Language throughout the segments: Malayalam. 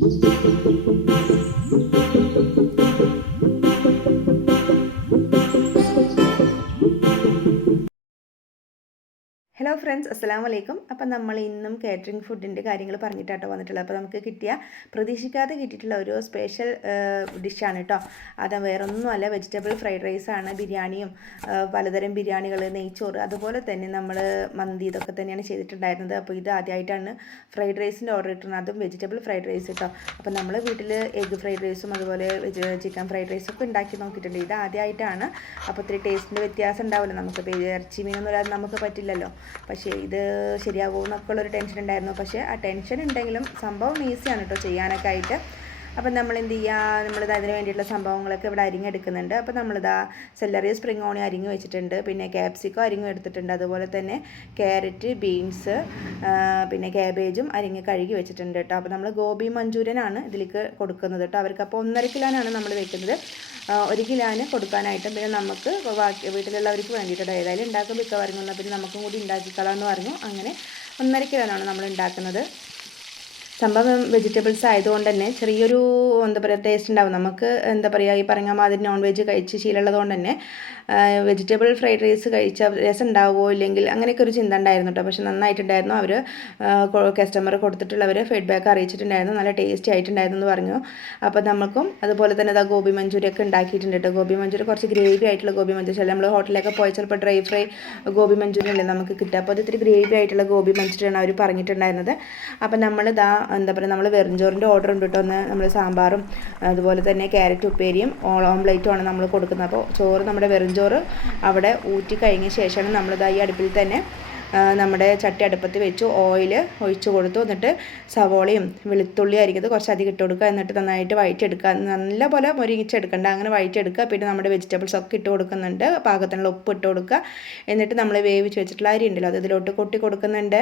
Música ഹലോ ഫ്രണ്ട്സ് അസ്സാം വലൈക്കും അപ്പം നമ്മൾ ഇന്നും കാറ്ററിംഗ് ഫുഡിന്റെ കാര്യങ്ങൾ പറഞ്ഞിട്ടാട്ടോ വന്നിട്ടുള്ളത്. അപ്പോൾ നമുക്ക് കിട്ടിയ പ്രതീക്ഷിക്കാതെ കിട്ടിയിട്ടുള്ള ഒരു സ്പെഷ്യൽ ഡിഷാണ് കേട്ടോ അത് വേറൊന്നുമല്ല വെജിറ്റബിൾ ഫ്രൈഡ് റൈസാണ് ബിരിയാണിയും പലതരം ബിരിയാണികൾ നെയ്ച്ചോറ് അതുപോലെ തന്നെ നമ്മൾ മന്തി ഇതൊക്കെ തന്നെയാണ് ചെയ്തിട്ടുണ്ടായിരുന്നത്. അപ്പോൾ ഇത് ആദ്യമായിട്ടാണ് ഫ്രൈഡ് റൈസിന്റെ ഓർഡർ കിട്ടുന്നത് അതും വെജിറ്റബിൾ ഫ്രൈഡ് റൈസ് കേട്ടോ അപ്പോൾ നമ്മൾ വീട്ടിൽ എഗ്ഗ് ഫ്രൈഡ് റൈസും അതുപോലെ ചിക്കൻ ഫ്രൈഡ് റൈസും ഒക്കെ ഉണ്ടാക്കി നോക്കിയിട്ടുണ്ട്. ഇത് ആദ്യമായിട്ടാണ് അപ്പോൾ ഇത്തിരി ടേസ്റ്റിന്റെ വ്യത്യാസം ഉണ്ടാവില്ല. നമുക്ക് ഇറച്ചി മീനൊന്നും നമുക്ക് പറ്റില്ലല്ലോ. പക്ഷേ ഇത് ശരിയാകുമോ എന്നൊക്കെ ഉള്ളൊരു ടെൻഷൻ ഉണ്ടായിരുന്നു. പക്ഷേ ആ ടെൻഷൻ ഉണ്ടെങ്കിലും സംഭവം ഈസിയാണ് കേട്ടോ ചെയ്യാനൊക്കെ ആയിട്ട്. അപ്പം നമ്മൾ എന്ത് ചെയ്യുക നമ്മളിത് അതിന് വേണ്ടിയിട്ടുള്ള സംഭവങ്ങളൊക്കെ ഇവിടെ അരിഞ്ഞെടുക്കുന്നുണ്ട്. അപ്പം നമ്മളിതാ സെല്ലറി സ്പ്രിംഗ് ഓണി അരിഞ്ഞ് വെച്ചിട്ടുണ്ട്. പിന്നെ ക്യാപ്സിക്കോ അരിഞ്ഞ് എടുത്തിട്ടുണ്ട്. അതുപോലെ തന്നെ ക്യാരറ്റ് ബീൻസ് പിന്നെ ക്യാബേജും അരിഞ്ഞ് കഴുകി വെച്ചിട്ടുണ്ട് കേട്ടോ. അപ്പോൾ നമ്മൾ ഗോപി മഞ്ചൂരിയനാണ് ഇതിലേക്ക് കൊടുക്കുന്നത് കേട്ടോ. അവർക്ക് അപ്പോൾ ഒന്നര കിലോനാണ് നമ്മൾ വെക്കുന്നത്. ഒരു കിലോന് കൊടുക്കാനായിട്ടും പിന്നെ നമുക്ക് ബാക്കി വീട്ടിലുള്ളവർക്ക് വേണ്ടിയിട്ട് ഏതായാലും ഉണ്ടാക്കും മിക്കവാറും പിന്നെ നമുക്കും കൂടി ഉണ്ടാക്കിക്കളാന്ന് പറഞ്ഞു. അങ്ങനെ ഒന്നര കിലോനാണ് നമ്മൾ ഉണ്ടാക്കുന്നത്. സംഭവം വെജിറ്റബിൾസ് ആയതുകൊണ്ട് തന്നെ ചെറിയൊരു എന്താ പറയുക ടേസ്റ്റ് ഉണ്ടാവും. നമുക്ക് എന്താ പറയുക ഈ പറഞ്ഞ മാതിരി നോൺ വെജ് കഴിച്ച് ശീലമുള്ളത് കൊണ്ട് തന്നെ വെജിറ്റബിൾ ഫ്രൈഡ് റൈസ് കഴിച്ച രസം ഉണ്ടാവുമോ ഇല്ലെങ്കിൽ അങ്ങനെയൊക്കെ ഒരു ചിന്ത ഉണ്ടായിരുന്നു കേട്ടോ. പക്ഷെ നന്നായിട്ടുണ്ടായിരുന്നു. അവർ കസ്റ്റമർ കൊടുത്തിട്ടുള്ളവർ ഫീഡ്ബാക്ക് അറിയിച്ചിട്ടുണ്ടായിരുന്നു. നല്ല ടേസ്റ്റി ആയിട്ടുണ്ടായിരുന്നു എന്ന് പറഞ്ഞു. അപ്പോൾ നമുക്കും അതുപോലെ തന്നെ ഇതാ ഗോബി മഞ്ചൂരി ഒക്കെ ഉണ്ടാക്കിയിട്ടുണ്ട് കേട്ടോ. ഗോബി മഞ്ചൂരി കുറച്ച് ഗ്രേവി ആയിട്ടുള്ള ഗോബി മഞ്ചൂരി. നമ്മൾ ഹോട്ടലിലൊക്കെ പോയി ചിലപ്പോൾ ഡ്രൈ ഫ്രൈ ഗോബി മഞ്ചൂരി അല്ലേ നമുക്ക് കിട്ടുക. അപ്പോൾ അത് ഇത്തിരി ഗ്രേവി ആയിട്ടുള്ള ഗോബി മഞ്ചൂരിയാണ് അവർ പറഞ്ഞിട്ടുണ്ടായിരുന്നത്. അപ്പോൾ നമ്മളിതാ എന്താ പറയുക നമ്മൾ വെറുംചോറിന്റെ ഓർഡർ ഉണ്ട് കേട്ടോ ഒന്ന് നമ്മൾ സാമ്പാറും അതുപോലെ തന്നെ ക്യാരറ്റ് ഉപ്പേരിയും ഓംപ്ലേറ്റും ആണ് നമ്മൾ കൊടുക്കുന്നത്. അപ്പോൾ ചോറ് നമ്മുടെ വെറും ചോറ് അവിടെ ഊറ്റി കഴിഞ്ഞ ശേഷമാണ് നമ്മളിതാ ഈ അടുപ്പിൽ തന്നെ നമ്മുടെ ചട്ടി അടുപ്പത്ത് വെച്ചു ഓയിൽ ഒഴിച്ച് കൊടുത്തു. എന്നിട്ട് സവോളയും വെളുത്തുള്ളി അരിക്കത് കുറച്ച് അധികം ഇട്ട് കൊടുക്കുക. എന്നിട്ട് നന്നായിട്ട് വഴറ്റിയെടുക്കുക നല്ല പോലെ മൊരിങ്ങിച്ചെടുക്കണ്ട അങ്ങനെ വഴറ്റിയെടുക്കുക പിന്നെ നമ്മുടെ വെജിറ്റബിൾസ് ഒക്കെ ഇട്ട് കൊടുക്കുന്നുണ്ട്. പാകത്തിനുള്ള ഉപ്പ് ഇട്ട് കൊടുക്കുക. എന്നിട്ട് നമ്മൾ വേവിച്ച് വെച്ചിട്ടുള്ള അരി ഉണ്ടല്ലോ അത് ഇതിലോട്ട് കൊട്ടി കൊടുക്കുന്നുണ്ട്.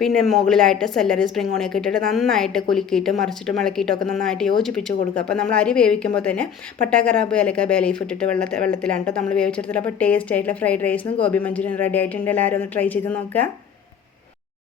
പിന്നെ മുകളിലായിട്ട് സെല്ലറി സ്പ്രിംഗ് ഓണിയൊക്കെ ഇട്ടിട്ട് നന്നായിട്ട് കുലുക്കിയിട്ട് മറിച്ചിട്ട് ഇളക്കിയിട്ടൊക്കെ നന്നായിട്ട് യോജിപ്പിച്ച് കൊടുക്കുക. അപ്പോൾ നമ്മൾ അരി വേവിക്കുമ്പോൾ തന്നെ പട്ട കറാബ് ഏലക്ക ബേ ലീഫ് ഇട്ടിട്ട് വെള്ളത്തിൽ വെള്ളത്തിലാണ് കേട്ടോ നമ്മൾ വേവിച്ചെടുത്തിട്ട് അപ്പോൾ ടേസ്റ്റ് ആയിട്ടുള്ള ഫ്രൈഡ് റൈസും ഗോബി മഞ്ചൂരിയൻ റെഡി ആയിട്ടുണ്ട്. എല്ലാവരും ഒന്ന് ട്രൈ ചെയ്ത് നോക്കുക.